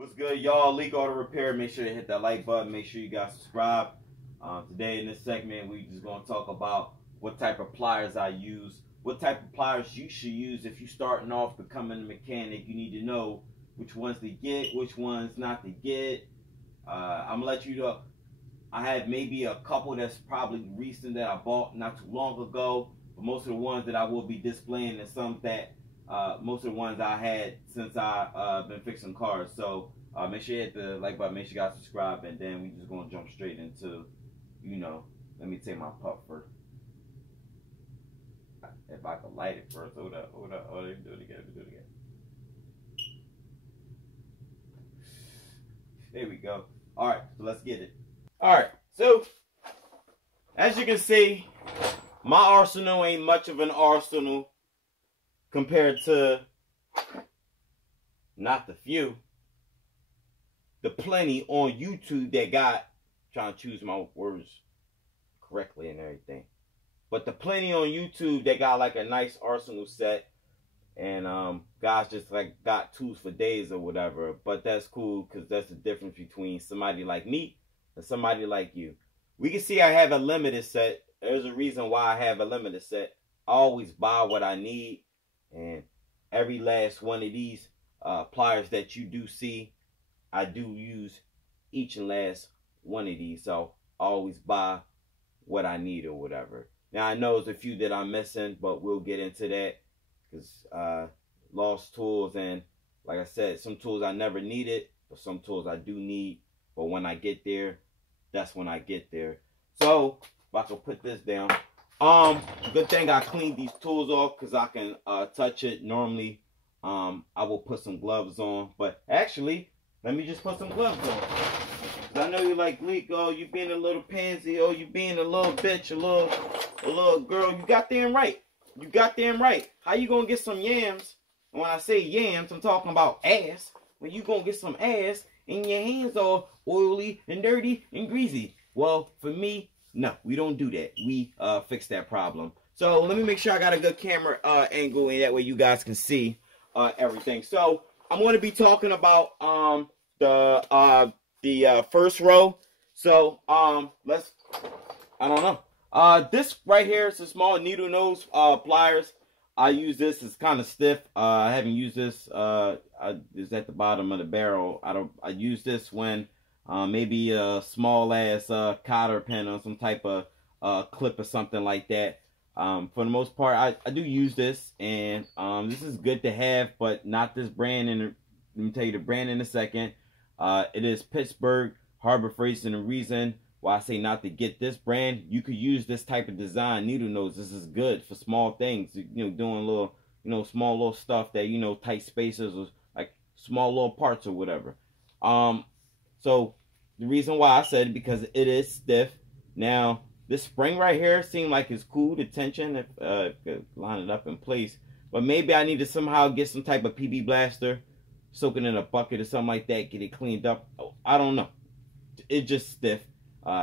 What's good, y'all? Leekautorepair. Make sure to hit that like button. Make sure you guys subscribe. Today in this segment, we just going to talk about what type of pliers I use, what type of pliers you should use if you're starting off becoming a mechanic. You need to know which ones to get, which ones not to get. I'm going to let you know. I have maybe a couple that's probably recent that I bought not too long ago, but most of the ones that I will be displaying are some that most of the ones I had since I been fixing cars. So make sure you hit the like button, make sure you guys subscribe, and then we just gonna jump straight into, let me take my puff first. If I could light it first. Hold up. Oh, let me do it again. There we go. All right, so let's get it. All right, so as you can see, my arsenal ain't much of an arsenal compared to not the few, the plenty on YouTube that got, trying to choose my words correctly and everything, but the plenty on YouTube that got like a nice arsenal set, and guys just like got tools for days or whatever. But that's cool, because that's the difference between somebody like me and somebody like you. We can see I have a limited set. There's a reason why I have a limited set. I always buy what I need, and every last one of these pliers that you do see, I do use each and last one of these. So I always buy what I need or whatever. Now I know there's a few that I'm missing, but we'll get into that, because lost tools, and like I said, some tools I never needed, but some tools I do need. But when I get there, that's when I get there. So if I can put this down. Good thing I cleaned these tools off, because I can touch it. Normally, I will put some gloves on, but actually, let me just put some gloves on. I know you're like, Leek, oh, you being a little pansy, oh, you being a little bitch, a little girl. You got damn right. You got damn right. How you gonna get some yams? When I say yams, I'm talking about ass. When you gonna get some ass and your hands all oily and dirty and greasy? Well, for me, no, we don't do that. We fix that problem. So let me make sure I got a good camera angle, and that way you guys can see everything. So I'm going to be talking about the first row. So let's, I don't know. This right here is a small needle nose pliers. I use this. It's kind of stiff. I haven't used this. It's at the bottom of the barrel. I use this when maybe a small ass cotter pin or some type of clip or something like that. For the most part, I do use this, and this is good to have, but not this brand. And let me tell you the brand in a second. It is Pittsburgh Harbor Freight, and the reason why I say not to get this brand, you could use this type of design needle nose. This is good for small things, doing little, small little stuff that, tight spaces or like small little parts or whatever. So the reason why I said it, because it is stiff. Now, this spring right here seemed like it's cool, the tension, if line it up in place. But maybe I need to somehow get some type of PB blaster, soak it in a bucket or something like that, get it cleaned up. I don't know. It's just stiff.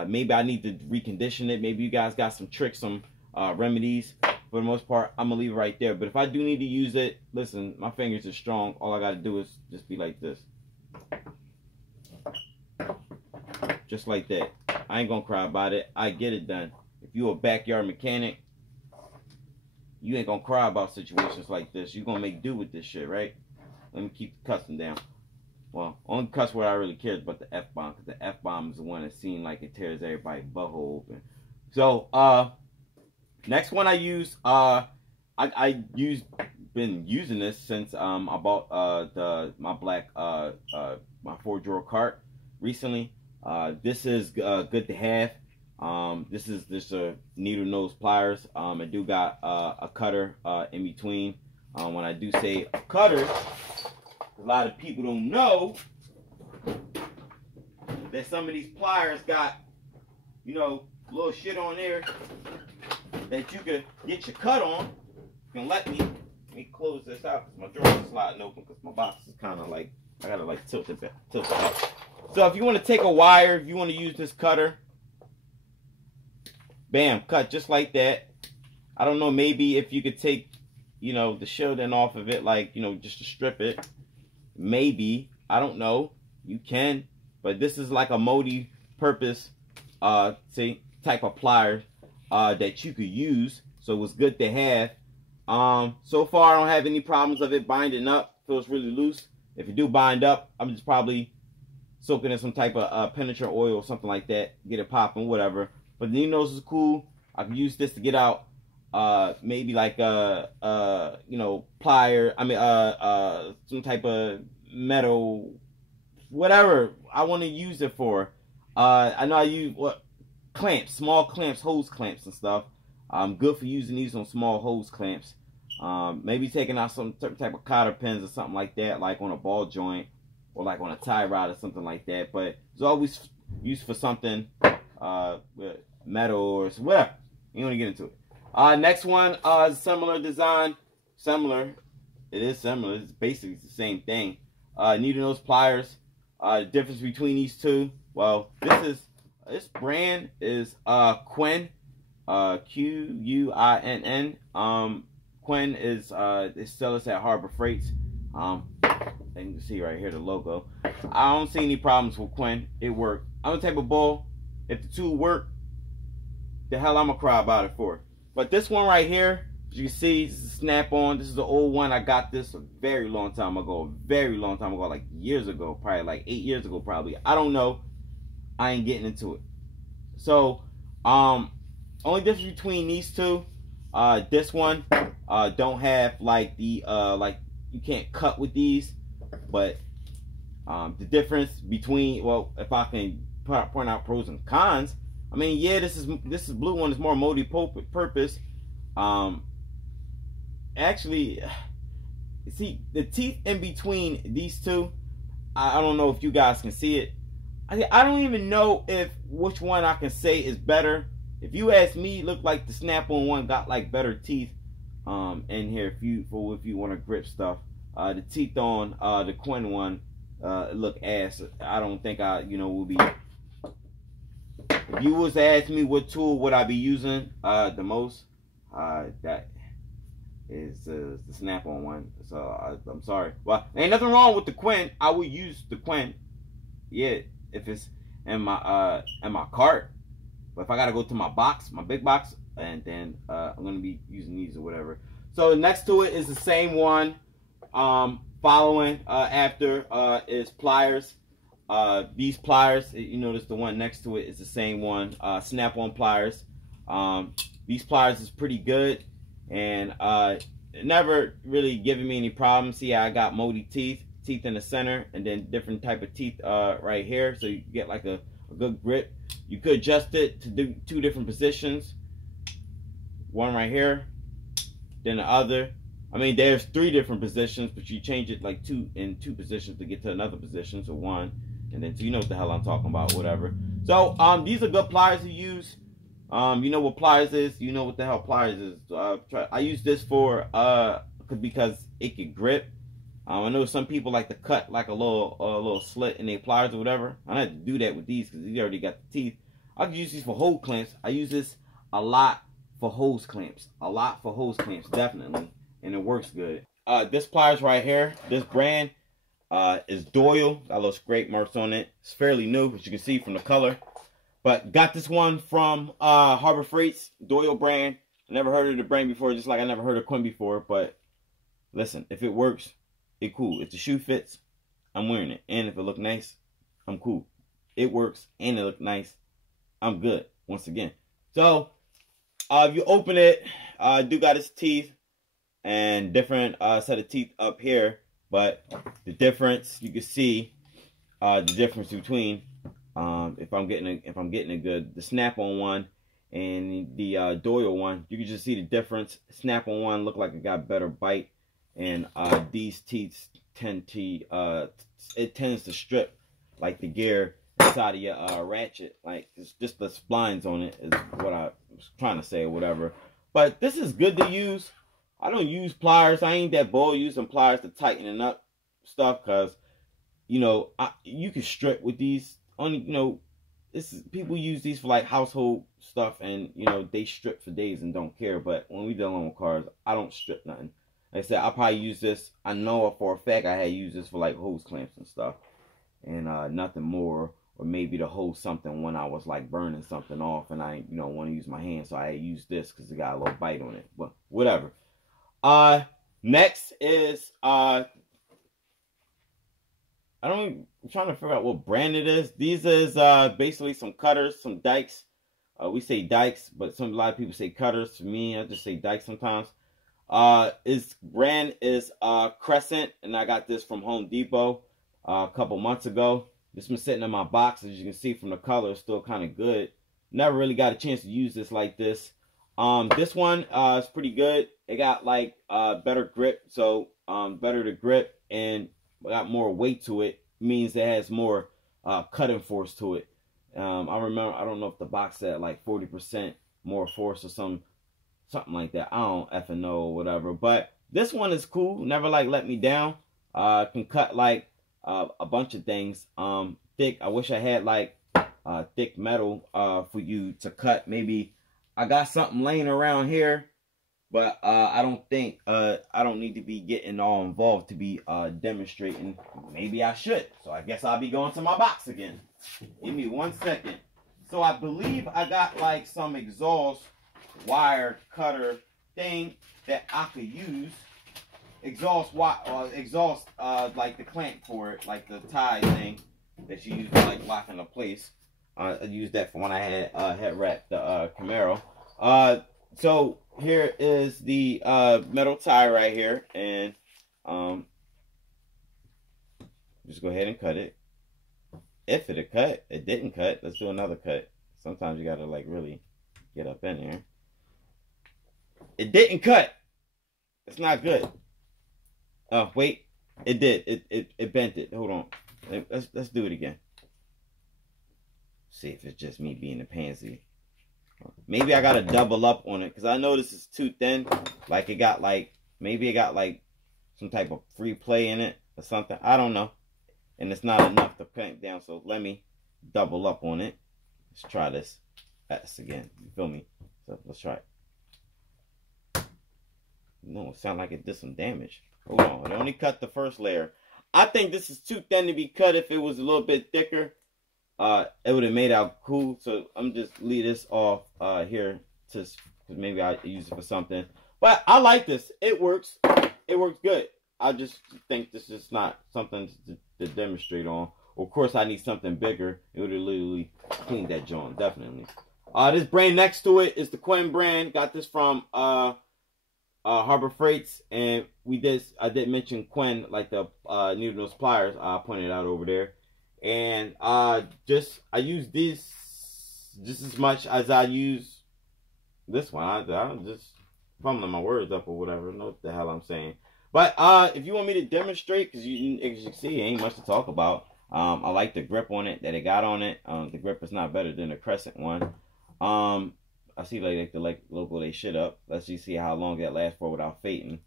Maybe I need to recondition it. Maybe you guys got some tricks, some remedies. For the most part, I'm going to leave it right there. But if I do need to use it, listen, my fingers are strong. All I got to do is just be like this. Just like that. I ain't gonna cry about it. I get it done. If you're a backyard mechanic, you ain't gonna cry about situations like this. You're gonna make do with this shit, right? Let me keep the cussing down. Well, only cuss word I really care is about the F-bomb, because the F-bomb is the one that seems like it tears everybody's butthole open. So, next one I use, been using this since I bought my black my 4-drawer cart recently. This is good to have. This is just a needle nose pliers. I do got a cutter in between. When I do say a cutter, a lot of people don't know that some of these pliers got, little shit on there that you could get your cut on. You can let me close this out, because my drawer is sliding open, because my box is kind of like, I gotta like tilt it up. So if you want to take a wire, if you want to use this cutter, bam, cut just like that. I don't know, maybe if you could take, the shielding off of it, like, just to strip it. Maybe, I don't know. you can, but this is like a multi-purpose type of pliers that you could use, so it's good to have. So far I don't have any problems of it binding up. Feels really loose. If you do bind up, I'm just probably soaking in some type of penetrant oil or something like that, get it popping, whatever. But the nose is cool. I can use this to get out maybe like you know, plier, I mean some type of metal, whatever I want to use it for. I know I use clamps, small clamps, hose clamps and stuff. Good for using these on small hose clamps. Maybe taking out some type of cotter pins or something like that, like on a ball joint or like on a tie rod or something like that. But it's always used for something with metal or whatever. You want to get into it. Next one is similar design. Similar. It is similar. It's basically the same thing. Needle nose pliers. The difference between these two. Well, this brand is Quinn. Quinn. Quinn is they sell us at Harbor Freights. You can see right here the logo. I don't see any problems with Quinn. It worked. I'm the type of bull, if the two work, the hell I'm gonna cry about it for. But this one right here, as you can see, this is a snap-on. This is the old one. I got this a very long time ago. Like years ago, probably like 8 years ago, probably. I don't know. I ain't getting into it. So, only difference between these two, this one don't have like the like you can't cut with these, but the difference between, well, if I can point out pros and cons, I mean, yeah, this is blue one is more multi-purpose. Actually, see the teeth in between these two. I don't know if you guys can see it. I don't even know if which one I can say is better. If you ask me, it looked like the snap-on one got like better teeth in here if you want to grip stuff. The teeth on the Quinn one look ass. I don't think will be. If you was to ask me what tool would I be using the most, that is the snap-on one. So I'm sorry. Well, ain't nothing wrong with the Quinn. I would use the Quinn. Yeah, if it's in my cart. But if I gotta go to my box, my big box, and then I'm gonna be using these or whatever. So next to it is the same one. Following after is pliers. These pliers, you notice the one next to it is the same one. Snap-on pliers. These pliers is pretty good, and never really giving me any problems. See, I got moldy teeth in the center, and then different type of teeth right here, so you get like a good grip. You could adjust it to do 2 different positions. One right here, then the other. I mean, there's 3 different positions, but you change it like 2 positions to get to another position. So 1, and then 2. You know what the hell I'm talking about, whatever. So these are good pliers to use. You know what pliers is. You know what the hell pliers is. I use this for because it can grip. I know some people like to cut like a little slit in their pliers or whatever. I don't have to do that with these because these already got the teeth. I can use these for hose clamps. I use this a lot for hose clamps. Definitely. And it works good. This pliers right here, this brand is Doyle. Got little scrape marks on it. It's fairly new, as you can see from the color. But got this one from Harbor Freights, Doyle brand. I never heard of the brand before, just like I never heard of Quinn before. But listen, if it works, it cool. If the shoe fits, I'm wearing it. And if it look nice, I'm cool. It works and it look nice, I'm good. Once again. So if you open it, do got its teeth and different set of teeth up here. But the difference, you can see the difference between if I'm getting a good the snap-on one and the Doyle one. You can just see the difference. Snap-on one look like it got better bite. And these teeth tend to it tends to strip like the gear inside of your ratchet. Like it's just the splines on it is what I was trying to say or whatever. But this is good to use. I don't use pliers. I ain't that bold using pliers to tightening up stuff because you can strip with these. Only people use these for like household stuff and they strip for days and don't care. But when we dealing with cars, I don't strip nothing. Like I said, I'll probably use this. I know for a fact I had used this for like hose clamps and stuff. and nothing more, or maybe to hold something when I was like burning something off and I, you know, want to use my hand, so I used this because it got a little bite on it. But whatever. Next is I'm trying to figure out what brand it is. These is basically some cutters, some dikes. We say dikes, but a lot of people say cutters. For me, I just say dikes sometimes. Its brand is Crescent, and I got this from Home Depot a couple months ago. This been sitting in my box. As you can see from the color, it's still kind of good. Never really got a chance to use this like this. This one is pretty good. It got like better grip, so better to grip, and got more weight to it. Means it has more cutting force to it. I remember, I don't know if the box said like 40% more force or something like that. I don't effing know or whatever. But this one is cool. Never like let me down. Can cut like a bunch of things. Thick. I wish I had like thick metal for you to cut. Maybe I got something laying around here, but I don't think I don't need to be getting all involved to be demonstrating. Maybe I should. So I guess I'll be going to my box again. Give me 1 second. So I believe I got like some exhaust wire cutter thing that I could use. Exhaust like the clamp for it, like the tie thing that you use to like lock into place. I used that for when I had head wrapped the Camaro. So here is the metal tie right here, and just go ahead and cut it. If it cut, it didn't cut. Let's do another cut. Sometimes you gotta like really get up in there. It didn't cut. It's not good. Oh wait, it did. It bent it. Hold on. Let's do it again. See if it's just me being a pansy. Maybe I gotta double up on it because I know this is too thin. Like it got like, maybe it got like some type of free play in it or something. I don't know. And it's not enough to clamp down. So let me double up on it. Let's try this. That's again. You feel me? So let's try it. No, it sounded like it did some damage. Hold on. It only cut the first layer. I think this is too thin to be cut. If it was a little bit thicker, it would have made out cool. So I'm just leave this off here to, because maybe I use it for something. But I like this. It works. It works good. I just think this is not something to demonstrate on. Of course, I need something bigger. It would have literally cleaned that joint, definitely. This brand next to it is the Quinn brand. Got this from Harbor Freights, and I did mention Quinn, like the needle nose pliers. I pointed out over there, and I use these just as much as I use this one. I'm just fumbling my words up or whatever. I don't know what the hell I'm saying. But if you want me to demonstrate, because as you can see, ain't much to talk about. I like the grip on it that it got on it. The grip is not better than the Crescent one. I see the logo they shit up. Let's just see how long that lasts for without fading.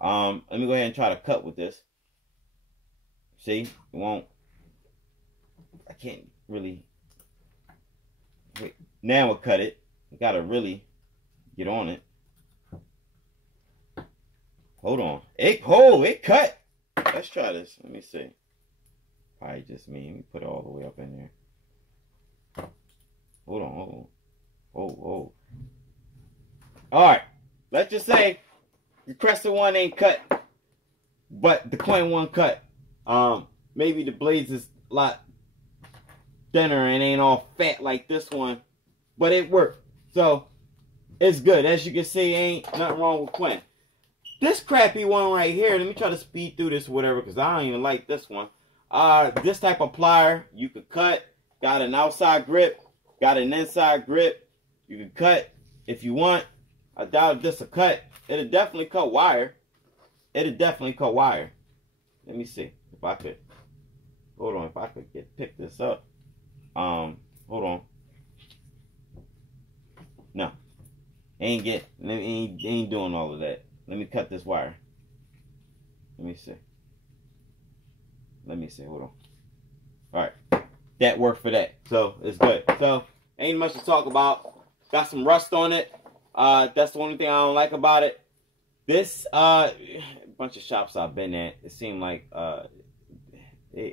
Let me go ahead and try to cut with this. See, it won't. I can't really. Wait, now we'll cut it. I gotta really get on it. Hold on. It cut. Let's try this. Let me see. Probably just me. Let me put it all the way up in there. Hold on. Oh. Alright. Let's just say the Crescent one ain't cut, but the Quinn one cut. Maybe the blades is a lot thinner and ain't all fat like this one, but it worked. So it's good. As you can see, ain't nothing wrong with Quinn. This crappy one right here, let me try to speed through this or whatever, because I don't even like this one. This type of plier, you could cut. Got an outside grip, got an inside grip. You can cut if you want. I doubt if this will cut. It'll definitely cut wire. It'll definitely cut wire. Let me see if I could. Hold on, if I could pick this up. Hold on. No, ain't doing all of that. Let me cut this wire. Let me see. Hold on. All right, that worked for that. So it's good. So ain't much to talk about. Got some rust on it. That's the only thing I don't like about it. This bunch of shops I've been at, it seemed like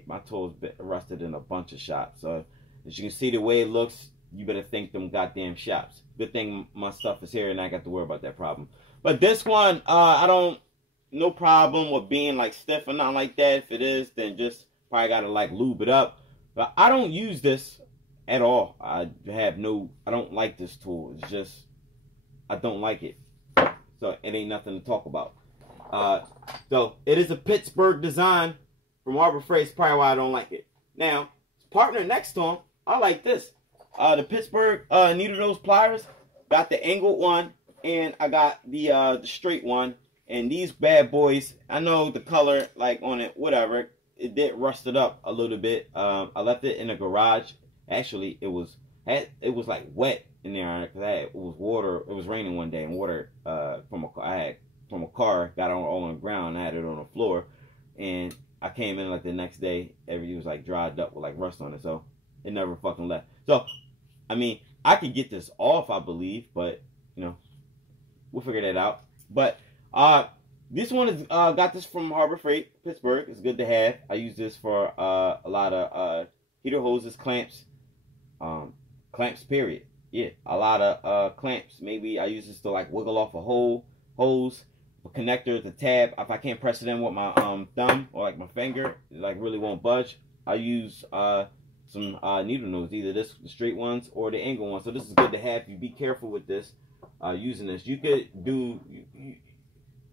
my tool's been rusted in a bunch of shops. So as you can see the way it looks, you better thank them goddamn shops. Good thing my stuff is here and I got to worry about that problem. But this one, I don't, no problem with being like stiff or nothing like that. If it is, then just probably gotta like lube it up. But I don't use this at all. I don't like this tool. It's just, I don't like it. So it ain't nothing to talk about. So it is a Pittsburgh design from Harbor Freight. It's probably why I don't like it. Now, partner next to him, I like this. The Pittsburgh needle nose pliers. Got the angled one, and I got the straight one. And these bad boys, I know the color, like on it, whatever, it did rusted up a little bit. I left it in the garage. Actually, it was like wet in there because it was water. It was raining one day, and water from a car got all on the ground. I had it on the floor, and I came in like the next day. Everything was like dried up with like rust on it, so it never fucking left. So, I mean, I could get this off, I believe, but you know, we'll figure that out. But this one is got this from Harbor Freight, Pittsburgh. It's good to have. I use this for a lot of heater hoses, clamps, period. Yeah, a lot of clamps. Maybe I use this to like wiggle off a hose, a connector, the tab. If I can't press it in with my thumb or like my finger, it like really won't budge. I use some needle nose, either the straight ones or the angle ones. So this is good to have. You be careful with this. Using this, you could do.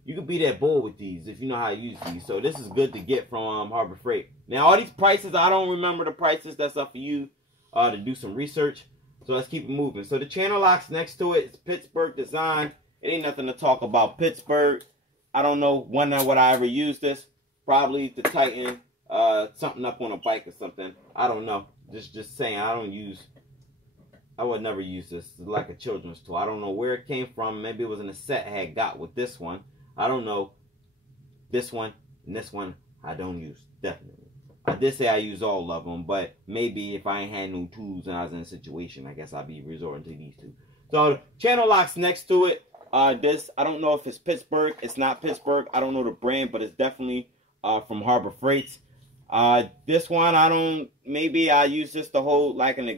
You could be that bull with these if you know how to use these. So this is good to get from Harbor Freight. Now all these prices, I don't remember the prices. That's up for you to do some research. So let's keep it moving. So the channel locks next to it. It's Pittsburgh design. It ain't nothing to talk about. Pittsburgh. I don't know when or would I ever use this. Probably to tighten something up on a bike or something. I don't know. Just saying. I would never use this. It's like a children's tool. I don't know where it came from. Maybe it was in a set I had got with this one. I don't know. This one and this one I don't use. Definitely. I did say I use all of them, but maybe if I ain't had no tools and I was in a situation, I guess I'd be resorting to these two. So channel locks next to it. This, I don't know if it's Pittsburgh. It's not Pittsburgh. I don't know the brand, but it's definitely from Harbor Freight. This one, maybe I use this to hold like an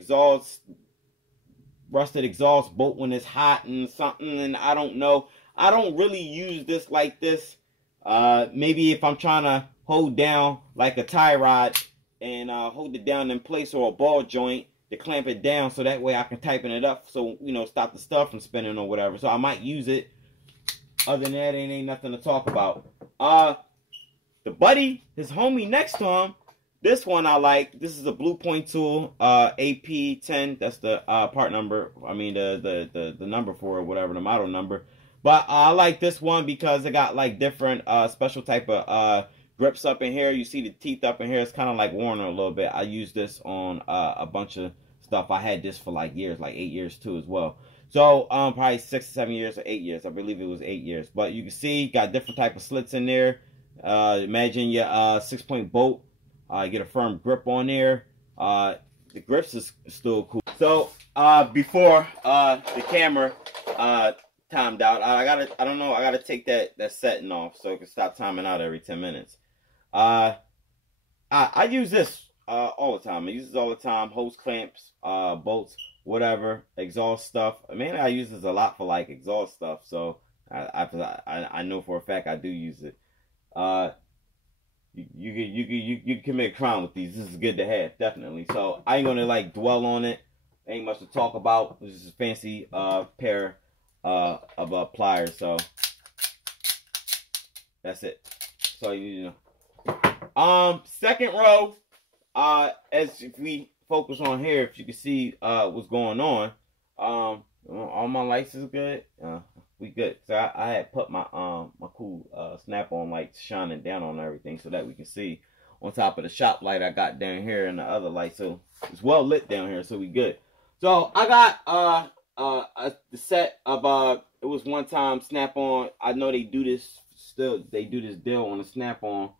rusted exhaust bolt when it's hot and something, and I don't know. I don't really use this like this. Maybe if I'm trying to hold down like a tie rod and hold it down in place, or a ball joint to clamp it down, so that way I can tighten it up, so you know, stop the stuff from spinning or whatever. So I might use it. Other than that, it ain't nothing to talk about. The buddy, his homie next to him, this one I like. This is a Blue Point tool, AP10. That's the part number. I mean the number for it, whatever, the model number. But I like this one because it got like different special type of grips up in here. You see the teeth up in here. It's kind of like worn a little bit. I use this on a bunch of stuff. I had this for like years, like 8 years too as well. So probably 6 or 7 years or 8 years. I believe it was 8 years. But you can see got different type of slits in there. Imagine your 6-point bolt. You get a firm grip on there. The grips is still cool. So before the camera timed out, I gotta take that setting off so it can stop timing out every 10 minutes. I use this all the time. I use this all the time. Hose clamps, bolts, whatever, exhaust stuff. Man, I use this a lot for like exhaust stuff. So I know for a fact I do use it. You can make a crown with these. This is good to have, definitely. So I ain't gonna like dwell on it. Ain't much to talk about. This is a fancy pair of pliers. So that's it. So you know. Second row. As if we focus on here, if you can see what's going on. All my lights is good. We good. So I had put my my cool snap-on lights shining down on everything so that we can see on top of the shop light I got down here and the other light. So it's well lit down here, so we good. So I got the set of it was one time snap-on. I know they do this still. They do this deal on the snap-on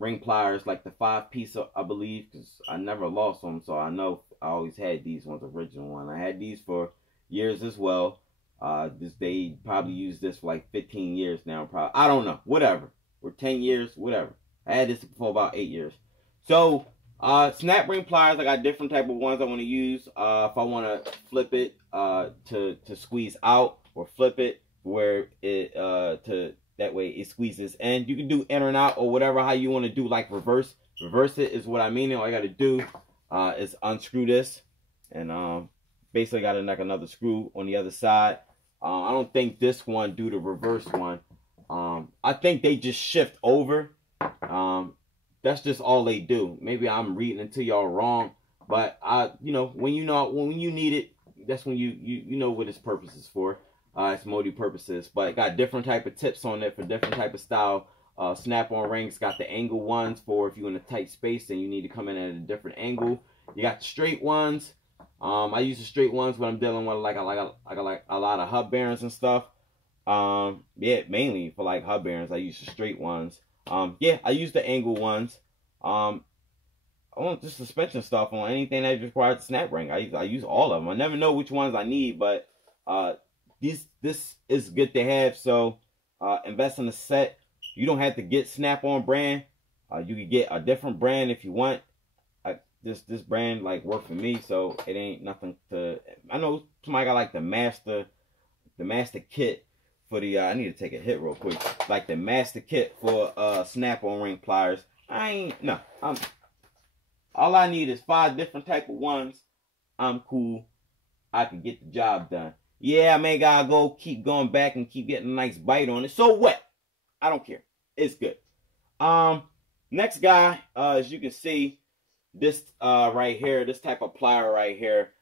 ring pliers, like the 5-piece, I believe, because I never lost them. So I know I always had these ones, original one. I had these for years as well. They probably use this for like 15 years now. Probably, I don't know, whatever, or 10 years, whatever. I had this for about 8 years. So, snap ring pliers, I got different type of ones I want to use. If I want to flip it to squeeze out, or flip it where it that way it squeezes in. You can do in and out or whatever how you want to do, like reverse. Reverse it is what I mean. All I got to do is unscrew this, and basically got to knock another screw on the other side. I don't think this one do the reverse one. I think they just shift over. That's just all they do. Maybe I'm reading it to y'all wrong, but when you need it, that's when you know what its purpose is for. It's multi-purposes, but it got different type of tips on it for different type of style. Snap-on rings got the angle ones for if you're in a tight space and you need to come in at a different angle. You got the straight ones. I use the straight ones when I'm dealing with like a lot of hub bearings and stuff. Yeah, mainly for like hub bearings, I use the straight ones. Yeah, I use the angle ones. I want the suspension stuff on anything that requires a snap ring. I use all of them. I never know which ones I need, but this is good to have. So invest in a set. You don't have to get Snap-on brand. You can get a different brand if you want. This brand like worked for me, so it ain't nothing to. I know somebody got like the master kit for the. I need to take a hit real quick. Like the master kit for Snap-on ring pliers. All I need is 5 different type of ones. I'm cool. I can get the job done. Yeah, I may gotta keep going back and keep getting a nice bite on it. So what? I don't care. It's good. Next guy, as you can see, this right here, this type of plier right here.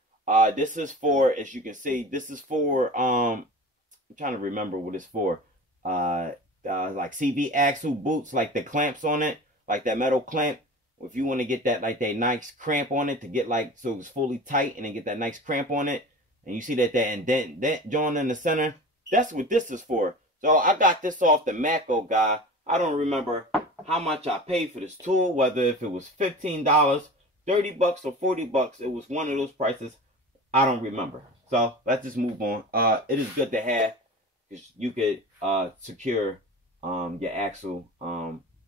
This is for, as you can see, this is for I'm trying to remember what it's for. Like CV axle boots, like the clamps on it, like that metal clamp. If you want to get that like that nice cramp on it to get like so it's fully tight and then get that nice cramp on it, and you see that indent joint in the center, that's what this is for. So I got this off the Mako guy. I don't remember how much I paid for this tool, whether if it was $15, $30 or $40. It was one of those prices. I don't remember. So let's just move on. It is good to have because you could secure your axle.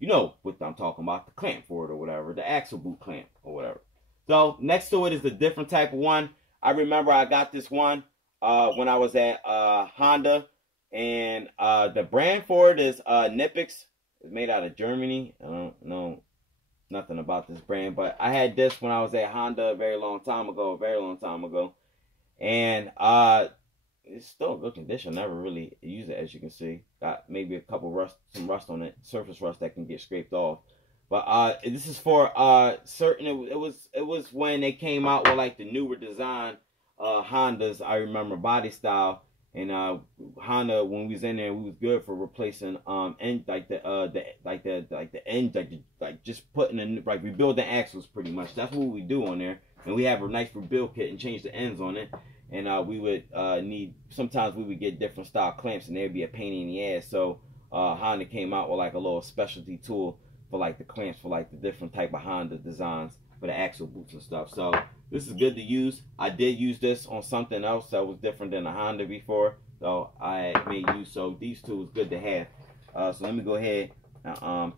You know what I'm talking about, the clamp for it or whatever, the axle boot clamp or whatever. So next to it is a different type of one. I remember I got this one when I was at Honda, and the brand for it is Nipix. It's made out of Germany. I don't know nothing about this brand, but I had this when I was at Honda a very long time ago, and it's still in good condition. Never really use it, as you can see. Got maybe a couple some rust on it, surface rust that can get scraped off. But this is for certain. It was when they came out with like the newer design Hondas. I remember body style, and Honda, when we was in there, we was good for replacing end like just putting in like rebuilding axles pretty much. That's what we do on there, and we have a nice rebuild kit and change the ends on it. And we would sometimes we would get different style clamps, and they'd be a pain in the ass. So Honda came out with like a little specialty tool for like the clamps for like the different type of Honda designs for the axle boots and stuff. So this is good to use. I did use this on something else that was different than a Honda before, so I made use. So these two is good to have. So let me go ahead and go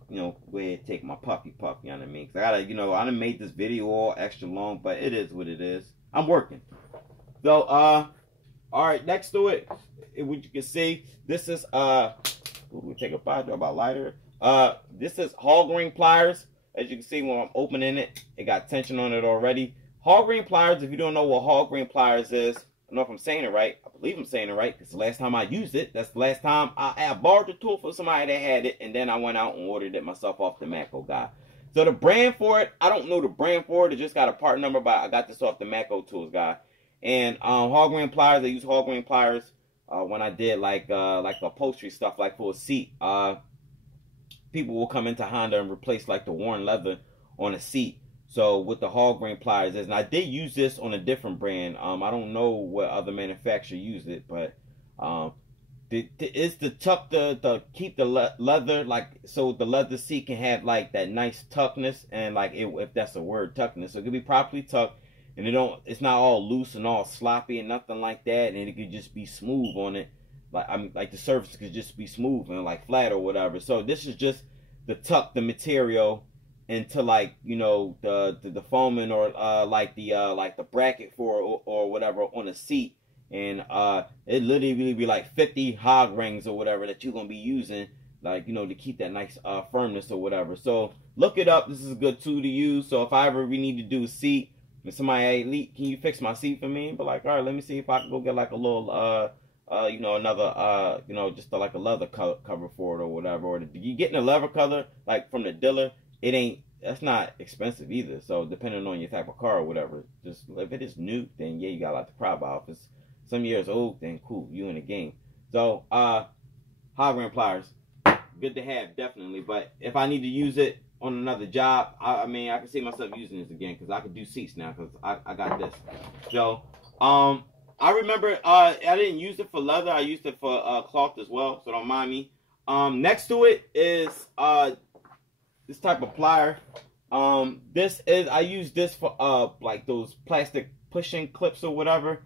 ahead and take my puppy, you know what I mean? 'Cause I gotta, I done made this video all extra long, but it is what it is. I'm working. So all right, next to it, what you can see, this is we take a bite about lighter. This is Hog Ring Pliers. As you can see when I'm opening it, it got tension on it already. Hog Ring Pliers, if you don't know what Hog Ring Pliers is, I don't know if I'm saying it right. I believe I'm saying it right because the last time I used it, that's the last time I borrowed the tool from somebody that had it, and then I went out and ordered it myself off the Mako guy. So the brand for it, I don't know the brand for it. It just got a part number, but I got this off the Mako tools guy. And Hog Ring Pliers, I use Hog Ring Pliers when I did like upholstery stuff, like for a seat. People will come into Honda and replace like the worn leather on a seat. So with the Hog Ring Pliers is, and I did use this on a different brand. I don't know what other manufacturer used it, but it's to tuck to keep the leather, like so the leather seat can have like that nice tuckness, and like if that's a word, tuckness. So it can be properly tucked, and it's not all loose and all sloppy and nothing like that, and it could just be smooth on it. Like the surface could just be smooth and like flat or whatever. So this is just to tuck the material into like, you know, the foaming or like the bracket for or whatever on the seat, and it literally be like 50 hog rings or whatever that you're gonna be using, like, you know, to keep that nice firmness or whatever. So look it up. This is a good tool to use. So if I ever we need to do a seat, and somebody, hey, Leek, can you fix my seat for me? But like, all right, let me see if I can go get like a little you know, another you know, just like a leather cover for it or whatever. Or you getting a leather color like from the dealer, it ain't, that's not expensive either. So depending on your type of car or whatever, just if it is new, then yeah, you got a lot to pride about. If it's some years old, then cool, you in the game. So Hog Ring Pliers, good to have, definitely. But if I need to use it on another job, I mean, I can see myself using this again, because I can do seats now, because I got this. So I remember I didn't use it for leather. I used it for cloth as well, so don't mind me. Next to it is this type of plier. This is, I use this for like those plastic pushing clips or whatever.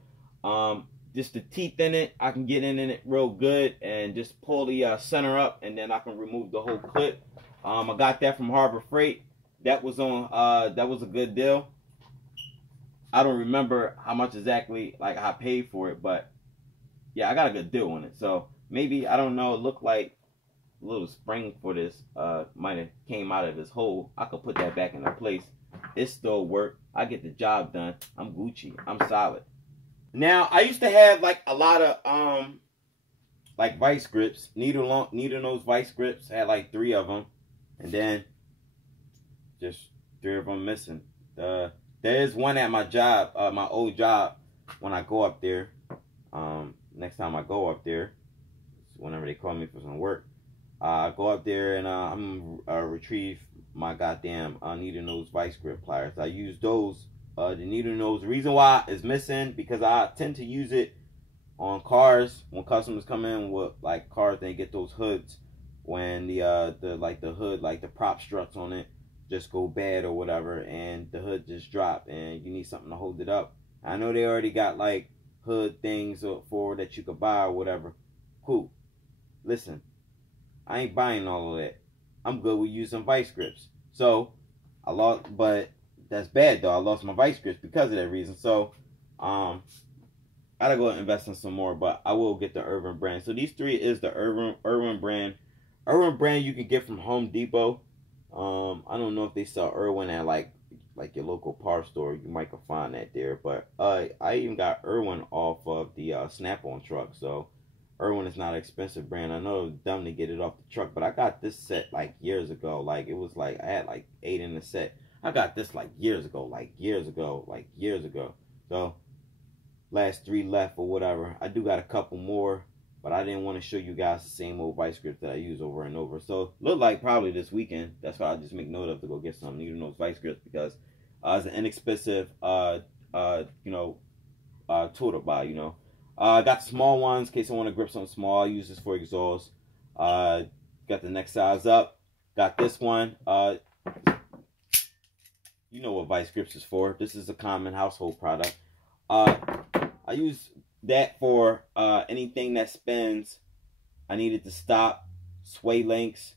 Just the teeth in it, I can get in it real good and just pull the center up, and then I can remove the whole clip. I got that from Harbor Freight. That was on that was a good deal. I don't remember how much exactly like I paid for it, but yeah, I got a good deal on it. So maybe, I don't know, it looked like a little spring for this might have came out of this hole. I could put that back into place. It still worked. I get the job done. I'm Gucci. I'm solid. Now I used to have like a lot of like vice grips, needle nose vice grips. I had like 3 of them, and then just 3 of them missing. There is one at my job, my old job. When I go up there, next time I go up there, whenever they call me for some work, I go up there and I'm retrieve my goddamn needle nose vice grip pliers. I use those. The needle nose, the reason why it's missing, because I tend to use it on cars when customers come in with like cars, they get those hoods when the hood, like the prop struts on it just go bad or whatever, and the hood just drop and you need something to hold it up. I know they already got like hood things for that you could buy or whatever. Cool. Listen, I ain't buying all of that. I'm good with using vice grips. So I lost, but that's bad though. I lost my vice grips because of that reason. So I gotta go and invest in some more, but I will get the Irwin brand. So these 3 is the Irwin brand. Irwin brand you can get from Home Depot. I don't know if they sell Irwin at like your local power store. You might can find that there. But I even got Irwin off of the Snap-on truck. So Irwin is not an expensive brand. I know it was dumb to get it off the truck, but I got this set like years ago. Like it was like I had like 8 in the set. I got this like years ago. So last 3 left or whatever. I do got a couple more, but I didn't want to show you guys the same old vice grips that I use over and over. So look like probably this weekend. That's why I just make note of to go get some needle nose vice grips, because it's an inexpensive you know, tool to buy. You know, I got small ones in case I want to grip something small. I use this for exhaust. Got the next size up. Got this one. You know what vice grips is for. This is a common household product. I use that for anything that spins. I need it to stop. Sway links.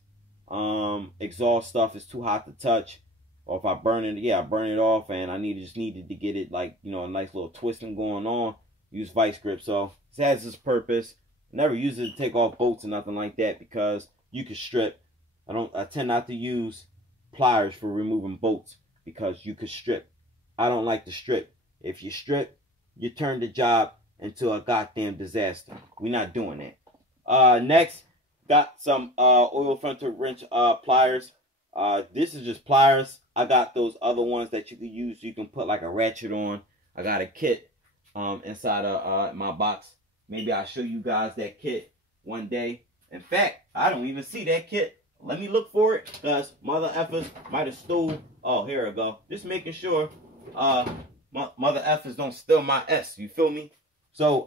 Exhaust stuff is too hot to touch. Or if I burn it, yeah, I burn it off, and I just needed to get it like, you know, a nice little twisting going on. Use vice grip. So it has its purpose. I never use it to take off bolts or nothing like that, because you can strip. I tend not to use pliers for removing bolts, because you could strip. I don't like to strip. If you strip, you turn the job into a goddamn disaster. We're not doing that. Next, got some oil filter wrench pliers. This is just pliers. I got those other ones that you can use. You can put like a ratchet on. I got a kit inside of my box. Maybe I'll show you guys that kit one day. In fact, I don't even see that kit. Let me look for it, because mother effers might have stole. Oh, here we go. Just making sure mother effers don't steal my S. You feel me? So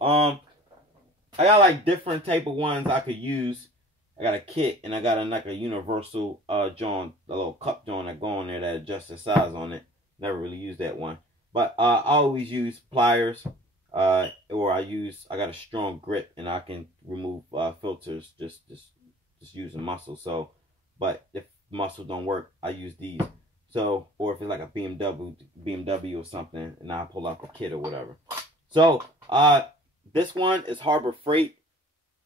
I got like different type of ones I could use. I got a kit, and I got like a universal joint, a little cup joint that go on there that adjusts the size on it. Never really used that one, but I always use pliers, or I got a strong grip, and I can remove filters just using muscle. So, but if muscle don't work, I use these. So, or if it's like a BMW or something, and I pull out the kit or whatever. So, this one is Harbor Freight.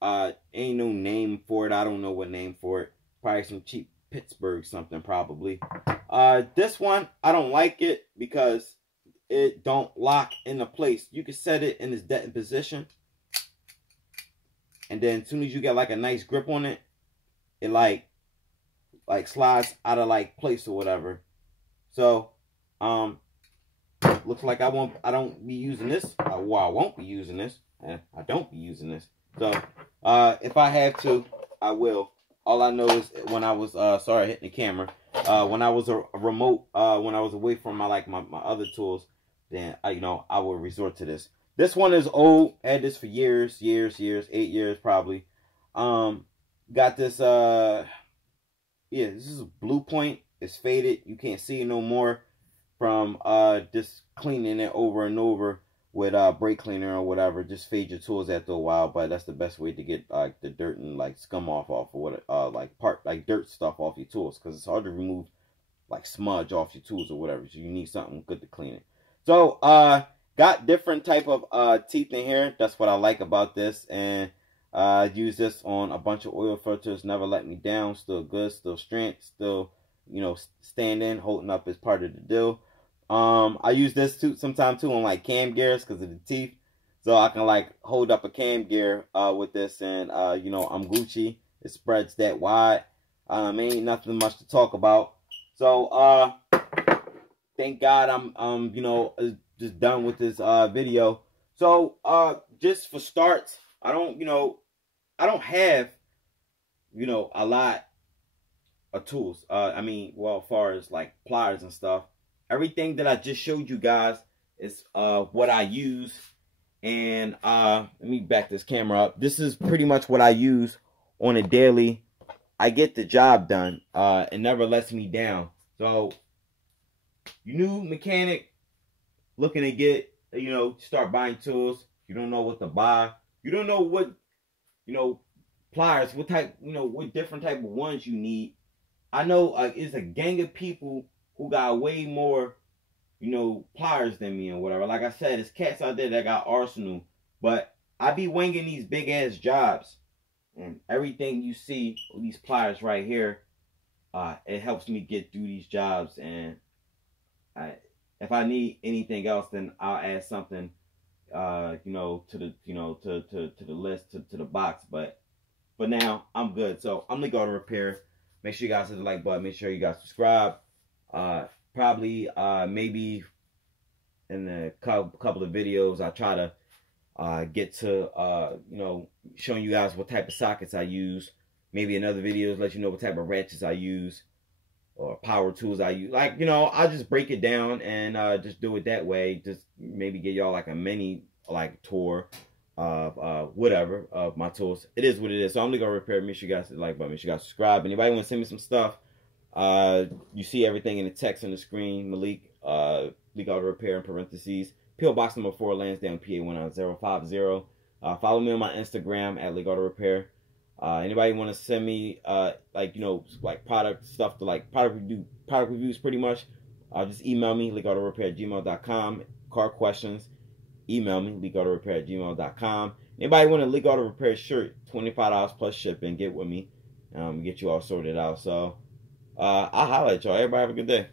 Ain't no name for it. I don't know what name for it. Probably some cheap Pittsburgh something, probably. This one, I don't like it because it don't lock into place. You can set it in its dead position, and then as soon as you get like a nice grip on it, it like slides out of like place or whatever. So, looks like I don't be using this. Well, I won't be using this. I don't be using this. So, if I have to, I will. All I know is when I was sorry, hitting the camera. When I was a remote, when I was away from my other tools, then I would resort to this. This one is old. Had this for years, 8 years probably. Got this. Yeah, this is a Blue Point. It's faded. You can't see it no more from just cleaning it over and over with brake cleaner or whatever. Just fade your tools after a while, but that's the best way to get like the dirt and like scum off or what like dirt stuff off your tools, because it's hard to remove like smudge off your tools or whatever. So you need something good to clean it. So got different type of teeth in here. That's what I like about this. And I use this on a bunch of oil filters. Never let me down. Still good. Still strength. Still, standing, holding up is part of the deal. I use this too sometimes too on like cam gears because of the teeth. So I can like hold up a cam gear with this, and I'm Gucci. It spreads that wide. Ain't nothing much to talk about. So thank God I'm just done with this video. So just for starts, I don't have a lot of tools. Well, as far as like pliers and stuff, everything that I just showed you guys is what I use. And let me back this camera up. This is pretty much what I use on a daily. I get the job done. It never lets me down. So you new mechanic looking to get, start buying tools. You don't know what to buy. You don't know what, pliers, what type, what different type of ones you need. I know it's a gang of people who got way more, pliers than me and whatever. Like I said, there's cats out there that got arsenal. But I be winging these big ass jobs. And everything you see, these pliers right here, it helps me get through these jobs. And if I need anything else, then I'll add something, to the, to the list, to the box. But for now, I'm good. So I'm Leekautorepair. Make sure you guys hit the like button. Make sure you guys subscribe. Probably, maybe in a couple of videos, I try to get to, showing you guys what type of sockets I use. Maybe in other videos, let you know what type of ratchets I use or power tools I use. Like, I'll just break it down and just do it that way. Just maybe get y'all like a mini like tour of whatever of my tools. It is what it is. So I'm Leekautorepair. Make sure you guys hit the like button. Make sure you guys subscribe. Anybody want to send me some stuff? You see everything in the text on the screen. Malik, Leekautorepair in parentheses. PO Box number 4, Lansdowne, PA 19050. Follow me on my Instagram at Leekautorepair. Anybody want to send me like product stuff to like product reviews pretty much? Just email me leekautorepair@gmail.com. Car questions, email me leekautorepair@gmail.com. Anybody want a Leekautorepair shirt? $25 plus shipping. Get with me. Get you all sorted out. So I'll holler at y'all. Everybody have a good day.